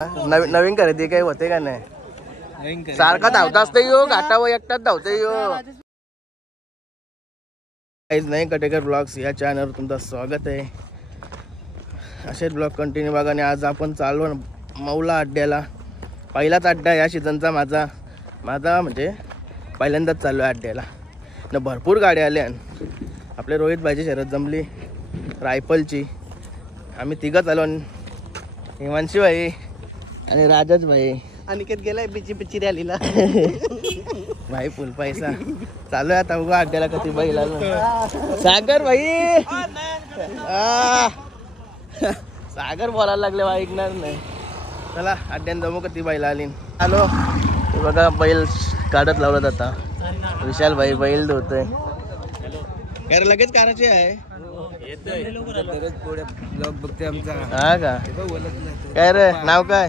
नवीन खरेदी काही होते का नाही? सारखा धावता असते यो घाटावर एकटाच धावते यो. काहीच नाही, कटेकर ब्लॉग्स या चॅनलवर तुमचं स्वागत आहे. असेच ब्लॉग कंटिन्यू बघा. आणि आज आपण चालू मौला अड्ड्याला. पहिलाच अड्डा या सीझनचा माझा म्हणजे पहिल्यांदाच चालू आहे अड्ड्याला. न भरपूर गाड्या आल्या. आपले रोहित भाईची शर्यत जमली रायफलची. आम्ही तिघं चालू. हिमांशी भाई आणि राजाच भाई. अनिकेत गेलाय पिची रॅलीला. भाई फुल पैसा चालू आहे आता. उगा अड्ड्याला कधी बैल सागर भाई. सागर बोलायला लागले भाई, ऐकणार नाही. चला अड्ड्यान जमू कधी बैल आली. आलो बघा बैल काढत लावला जाता. विशाल भाई बैल धुतोय. काय लगेच काढायचे आहे. हा का? काय रे नाव काय?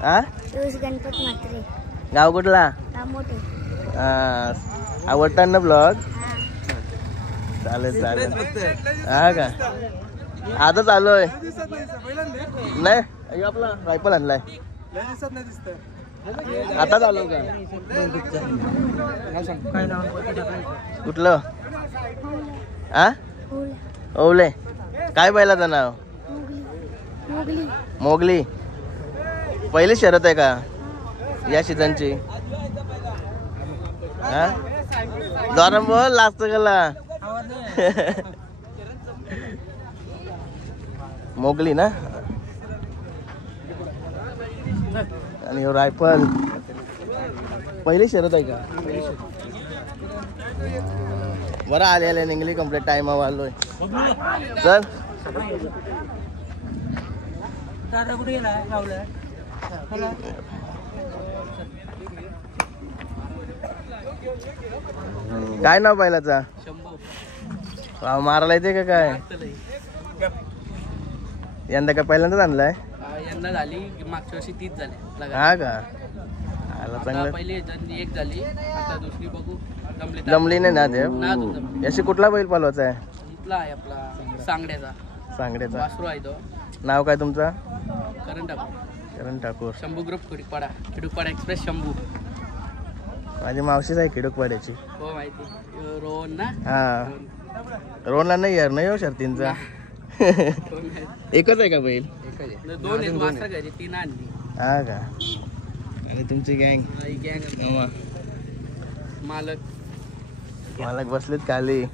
हा गणपत म्हात्रे. गाव कुठला? आवडतात ना ब्लॉग? चालेल चालेल. हा का? आता चालू आहे नाही आपला रायफल आणलाय आता चालू का? कुठलं? आ ओवले. काय बैलाचं नाव? मोगली. पहिली शर्यत आहे का या सीझनची? हा जोरात बोल, लास्ट गेला. मोगली ना. आणि रायफल पहिली शर्यत आहे का? बरं आले निघली कम्प्लीट. टाइम आलोय. चल काय नाव बैलाचा? मारायला येते का काय? यंदा काय पहिल्यांदाच आणलाय? यंदा झाली, मागच्या वर्षी 30 झाले. हा का? आला चांगलं. पहिली एक झाली, आता दुसरी बघू. जमली नाही ना ते. याशी कुठला बैल पालवायचा आहे? इथला आहे आपला सांगड्याचा वासरू आहे तो. नाव काय तुमचा? करण ठाकूर. Shambhu group Khidukpada express Shambhu. माझी मावशीच आहे खिडूकपाड्याची. हो माहिती. रोहन ना. हा रोहनला नाही यार नाही हो शर्तींचा. एकच आहे का बैल? दोन आहेत मास्टर घरी, 3 आणली. हा का? आणि तुमची गँग? मालक बसलेत खाली.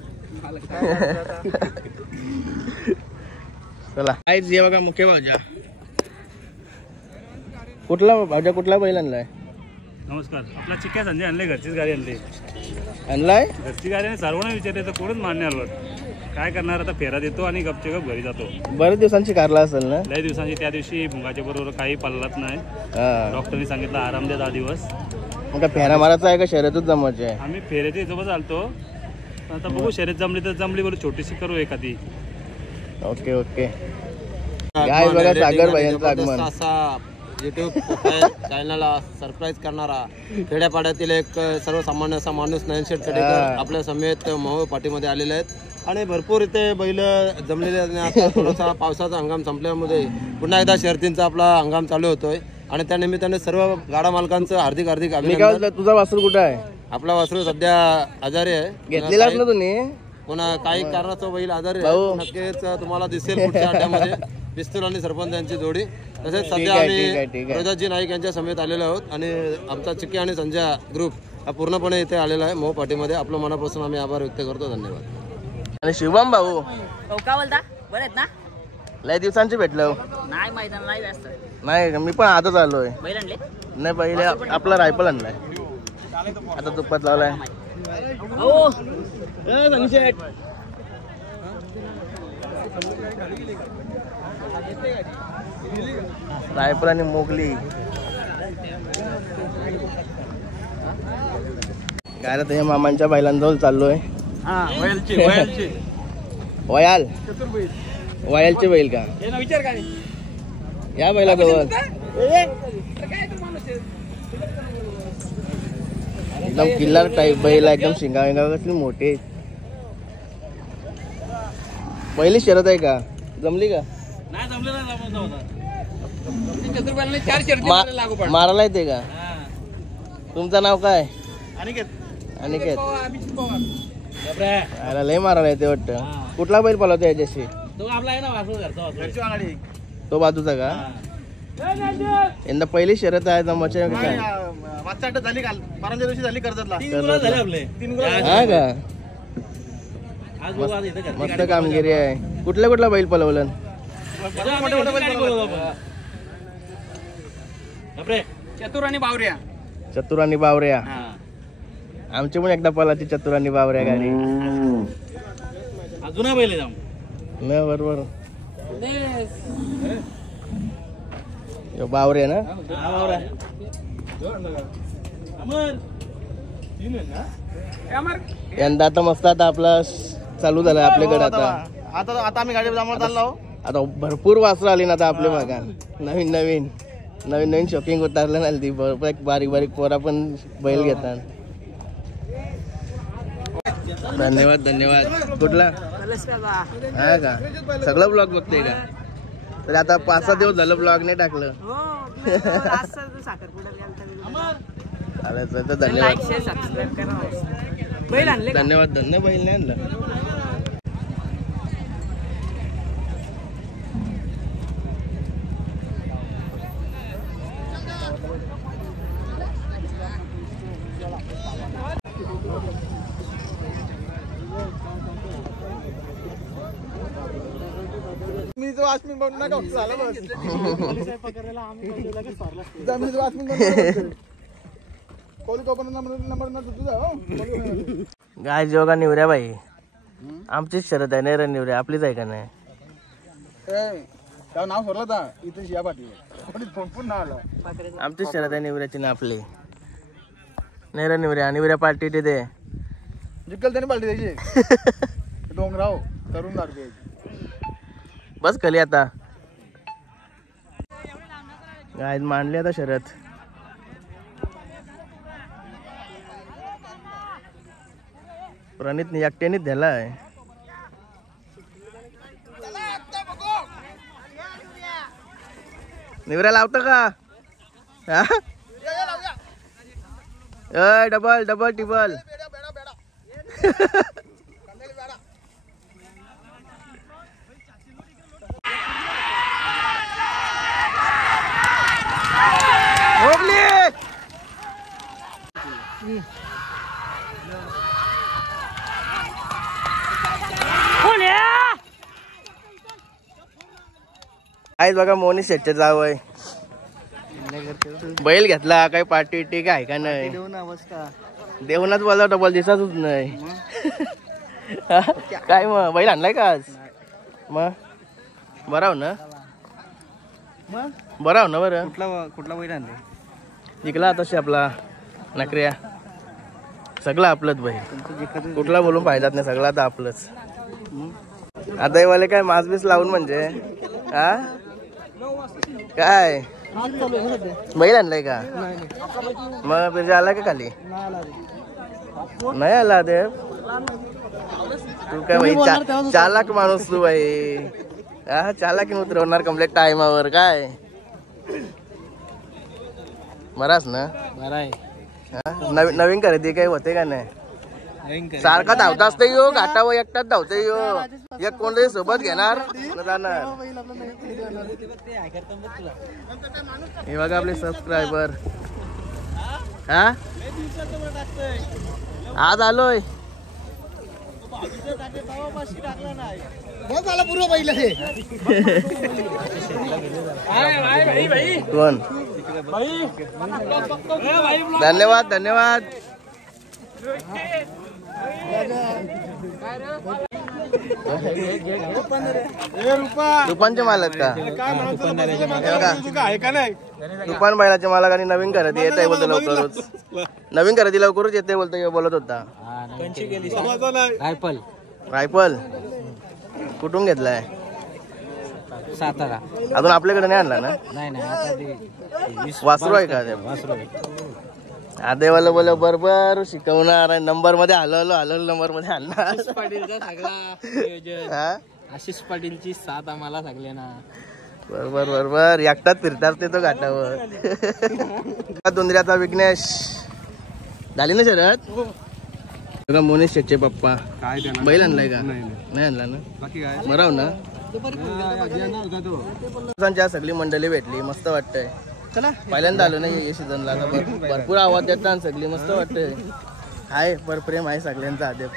चला काहीच ये बघा. मुख्य भाज्या कुठला बैल आणलाय? नमस्कार. आपला चिक्या संजय आणले. घरचीच गाडी आणली. आणलाय घरची गाडी आणि सर्वांना विचारते तर कोणच मान्य आलो. काय करणार आता? फेरा देतो आणि गपचे गप घरी जातो. बरेच दिवसांची कारला असेल ना? लय दिवसांची. त्या दिवशी भुंगाच्या बरोबर काही पल्लाच नाही. डॉक्टरनी सांगितलं आराम द्या 10 दिवस. मग फेरा मारायचा आहे का शर्यतच जमायची आहे? आम्ही फेऱ्याच्या हिशोबच आलतो. आता बघू शर्यत जमली तर जमली, बरं छोटीशी करू एखादी. Okay okay. काय बघा सागर भाईंचं आगमन. यूट्यूब चॅनलला सरप्राईज करणारा खेड्यापाड्यातील एक सर्वसामान्य असा माणूस नयनशेठ कडेकर आपल्या समेत महो पाठीमध्ये आलेले आहेत. आणि भरपूर इथे बैल जमलेले आहेत. आता थोडासा पावसाचा हंगाम संपल्यामुळे पुन्हा एकदा शर्यतींचा आपला हंगाम चालू होतोय. आणि त्या निमित्ताने सर्व गाडा मालकांचं हार्दिक अभिनंदन. तुझा वासरू कुठं आहे? आपला वासरू सध्या आजारी आहे. घेतलेलाच ना तुम्ही? पुन्हा काही कारणाचं बैल आजारी आहे. नक्कीच तुम्हाला दिसेल पुढच्या अड्ड्यामध्ये पिस्तूल आणि सरपंच यांची जोडी. तसेच सध्या आम्ही प्रजाजी नाईक यांच्या समेत आलेलो आहोत. आणि आमचा चिक्की आणि संजय ग्रुप हा पूर्णपणे इथे आलेला आहे महो पाठीमध्ये. आपलं मनापासून आम्ही आभार व्यक्त करतो. धन्यवाद. आणि शिवम भाऊ का बोलता? बरे आहेत ना? लय दिवसांची भेटलो नाही मैदान नाही व्यस्त नाही. मी पण आताच आलोय. बैल आणले नाही पहिले आपला रायफल आणलाय. आता तुपात लावलाय. रायफल आणि मोगली. काय रे ते मामांच्या बैलांजवळ चाललोय. वयालचे बैल का? या बैलाजवळ एकदम किल्लार टाईप बैल. एकदम शिंगा विंगा कसली मोठे. पहिली शर्यत आहे का? जमली का? नाही जमलेला चतुर्बाईला 4 शर्ती लागू पडला. मारायला येते का? तुमचं नाव काय? अनिकेत. अनिकेत. अभिजित पवार. अरे लय मारायला येते वाटतं. कुठला बैल पळवतो याच्याशी? तो आपला आहे ना वासू घरचा वासू. तो बाजूचा का? यंदा पहिली शर्यत आहे जमवायची काय? मागच्या आठवड्यात झाली काल, परमच्या दिवशी झाली कर्जतला. झाले आपले. 3 गुलाल. हा का? आज बघू आज इथं घरची मस्त कामगिरी आहे. कुठला बैल पळवलं? मोठे मोठे बैल पळवले. बापरे. चतुर आणि बावऱ्या. चतुर आणि बावऱ्या. हा. आमची पण एकदा पळाची चतुर आणि बावऱ्या गाडी. अजून बैल जाऊ. नाही बरोबर. यो बावऱ्या ना? यंदा आता मस्त आता आपला चालू झाला आपल्याकडे आता. आता आम्ही गाडी जांभूळ चाललो. आता भरपूर वासरं आली ना आता आपल्या भागात. नवीन शॉपिंग उतारलं ना ती बारीक बारीक पोरा पण बैल घेतात. धन्यवाद. कुठला? हा का? सगळं ब्लॉग बघते का? तर आता 5-6 दिवस झालं ब्लॉग नाही टाकलं. चालेल तर धन्यवाद. बैल नाही आणलं. मी जो वाचमीन बनवून नका झालं बस. जमिनीचं वाचमीन गाय जोगा निवऱ्या बाई. आमचीच शरद आहे नाही रे निवऱ्या. आपलीच आहे का नाही? नाव सोडलं होता इथे शिया पाटील फोन नाव आला. आमचीच शरद आहे निवऱ्याची ना आपली. नाही रे निवऱ्या. निवऱ्या पार्टी तिथे जिंकल त्याने पार्टी द्यायची. डोंगराव करून दारू. बस खाली आता. गाय मांडली आता शरद. प्रणित एकट्यानेच झाला आहे. निवऱ्या लावतं का? डबल टिबल. आज बघा मोनी शेटचे जाव आहे. बैल घेतला काही पार्टी काय का नाही? देऊनच बोला डबल दिसतच नाही. काय मग बैल आणलाय का आज? मग बराव ना? बरं. कुठला बैल आणले? जिंकला तशी आपला नकऱ्या. सगळं आपलंच बैल. कुठला बोलून फायदाच नाही. सगळं आता आपलंच. आता वाले काय मासबीस लावून म्हणजे हा काय बैल आणलाय का? मग तुझ्या आला का खाली? नाही आला देव. तू काय बाई चालाक माणूस तू बाई. हा चालाकी उतरवणार कम्प्लीट टायमावर काय? बराच ना? नवीन खरेदी काही होते का नाही? सारखा धावता असते यो. घाटावर एकटाच धावते यो. एक कोणतरी सोबत घेणार जाणार. हे बघा आपले सबस्क्रायबर. हा आज आलोय. कोण? धन्यवाद. रुपानचे मालक का? रुपान बैलाचे मालक आणि नवीन खरेदी येत आहे बोलतो लवकरच. नवीन खरेदी लवकरच येते बोलतो बोलत होता. रायफल कुठून घेतलाय? सातारा. अजून आपल्याकडे नाही आणला ना? नाही. वासरू आहे का? आदेवाला बोल बरोबर शिकवणार. नंबर मध्ये हलवलं नंबर मध्ये आणणार. आशिष पाटीलची साथ आम्हाला लागले ना. बरोबर बरोबर एकटाच फिरतात ते तो घाटावर. दुंदऱ्याचा विघ्नेश झाली ना शरद बघा. मोनेश शेटचे पप्पा बैल आणलाय का? नाही आणला ना. बराव ना. सगळी मंडळी भेटली मस्त वाटतंय. चला पहिल्यांदा आलो ना या सीझनला. भरपूर आवाज देतात सगळी मस्त वाटतंय. हाय प्रेम आहे सगळ्यांचा आदेप.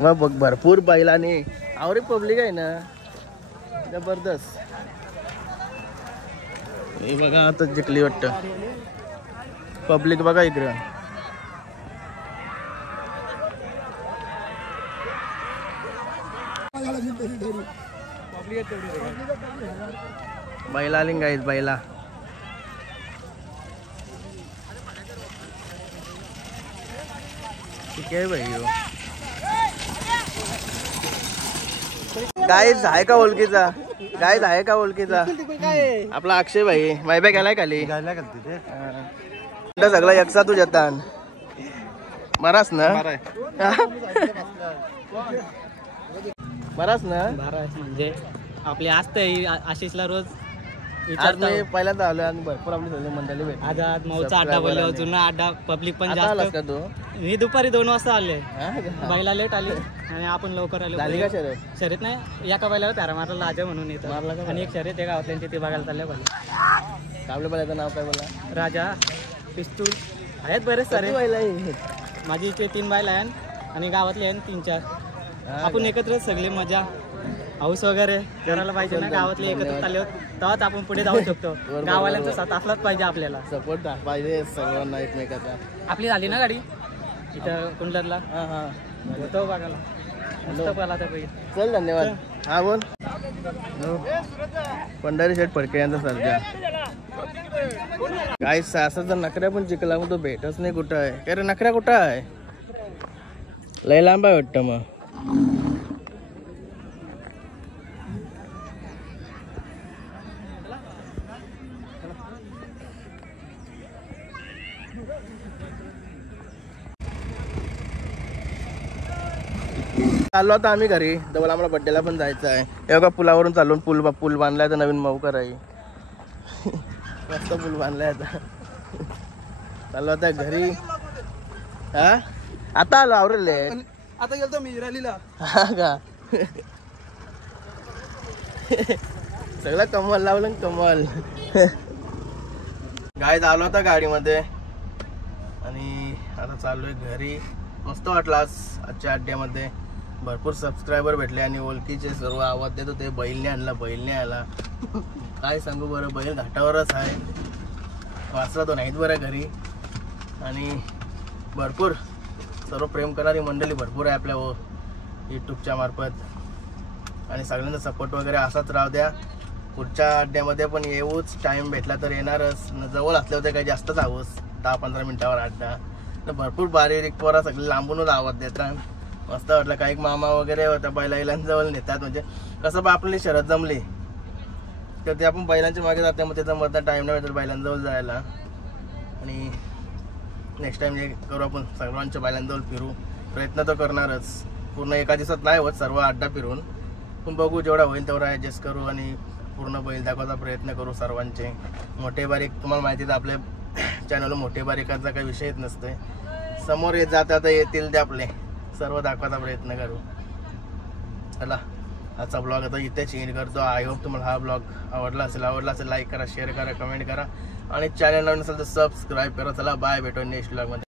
बघ भरपूर बैलाने आवरे पब्लिक आहे ना जबरदस्त. हे बघा आता जिंकली वाटतं पब्लिक. बघा इकडे बैला आली गाईज बैला. ठीक आहे भाई. गाईज आहे का ओळखीचा? गाईज आहे का ओळखीचा? आपला अक्षय भाई मायबा गेलाय खाली. सगळं एकसा तू जतान मरास ना. मरास ना. म्हणजे आपले असतंय आशिषला रोज आज मी पहिल्यांदा आलो आणि भरपूर आपली सगळी मंडळी भेटली. आज मऊचा अड्डा बोललो जुना अड्डा पब्लिक पण आता आलास का तू? मी दुपारी 2 वाजता आले. हा का? बैला लेट आले आणि आपण लवकर आलो. झाली का शर्यत? शर्यत नाही एका बैलावर त्यारा मारला राजा म्हणून येतो. आणि एक शर्यत आहे गावातल्यांची ती बघायला चालल्या पाहिजे. आपल्या बैलाचं नाव काय बोला? राजा पिस्तूल आहेत बरेच सारे. माझी इथे 3 बैल आहेत आणि गावातले आहेत 3-4. आपण एकत्र सगळी मजा हाऊस वगैरे करायला पाहिजे ना. गावातले एकत्र आले तेव्हाच आपण पुढे जाऊ शकतो. गावाल्यांचा साथ असलाच पाहिजे आपल्याला. सपोर्ट पाहिजे सर्वांना एकमेकाचा. आपली झाली ना गाडी इथं कुंडलरला. तो बघायला मस्त पळाला त्या पैकी. चल धन्यवाद. हा बोल. पंढरी शेठ फडके यांचा सर्जा काय सासाचा नखऱ्या पण जिंकला मग तो भेटच नाही. कुठं आहे काय रे नखऱ्या? कुठं आहे? लय लांब आहे वाटतं. मग चाललो आता आम्ही घरी. डबल आम्हाला बड्डेला पण जायचं आहे. हे बघा पुलावरून चालून पूल बांधलाय तर नवीन मऊकर आहे. मस्त पूल बांधलाय आता. चाललो आता घरी. हा आता आलो आवरले. आता गेलतो मी रॅलीला. हा का? सगळं कमल लावलं कमल. गाय आलो आता गाडीमध्ये आणि आता चाललोय घरी. मस्त वाटलं आजच्या अड्ड्यामध्ये. भरपूर सबस्क्रायबर भेटले आणि ओळखीचे सर्व आवाज देत होते. बैलने आणला बैलने आला. काय सांगू बरं बैल घाटावरच आहे. वाचला तो नाहीत बरं घरी. आणि भरपूर सर्व प्रेम करणारी मंडळी भरपूर आहे आपल्या यूट्यूबच्या मार्फत. आणि सगळ्यांचा सपोर्ट वगैरे असाच राहू द्या. पुढच्या अड्ड्यामध्ये पण येऊच. टाईम भेटला तर येणारच. जवळ असले होते काही जास्तच आहोस 10-15 मिनिटावर अड्डा. भरपूर बारीक पोरा सगळे लांबूनच आवाज देतात. मस्त वाटलं. काही मामा वगैरे होता बैलांजवळ नेतात. म्हणजे कसं बा आपली शरद जमली तर ते आपण बैलांच्या मागे जाते. मग त्याचा मधला टाईम नाही भेटत बैलांजवळ जायला. आणि नेक्स्ट टाइम हे करू आपण सर्वांच्या बैलांजवळ फिरू. प्रयत्न तर करणारच. पूर्ण एका दिवसात नाही होत सर्व अड्डा फिरून. पण बघू जेवढा होईल तेवढा ॲडजस्ट करू आणि पूर्ण बैल दाखवायचा प्रयत्न करू सर्वांचे. मोठे बारीक तुम्हाला माहिती आहे आपल्या चॅनलवर मोठे बारीकाचा काही विषयच नसतोय. समोर येत जाता येतील ते आपले सर्व दाखवायचा प्रयत्न करू. चला आजचा ब्लॉग आता इथेच एंड करतो. आय होप तुम्हाला हा ब्लॉग आवडला असेल लाईक करा, शेअर करा, कमेंट करा आणि चॅनल नवीन असेल तर सबस्क्राईब करा. चला बाय, भेटू नेक्स्ट ब्लॉगमध्ये.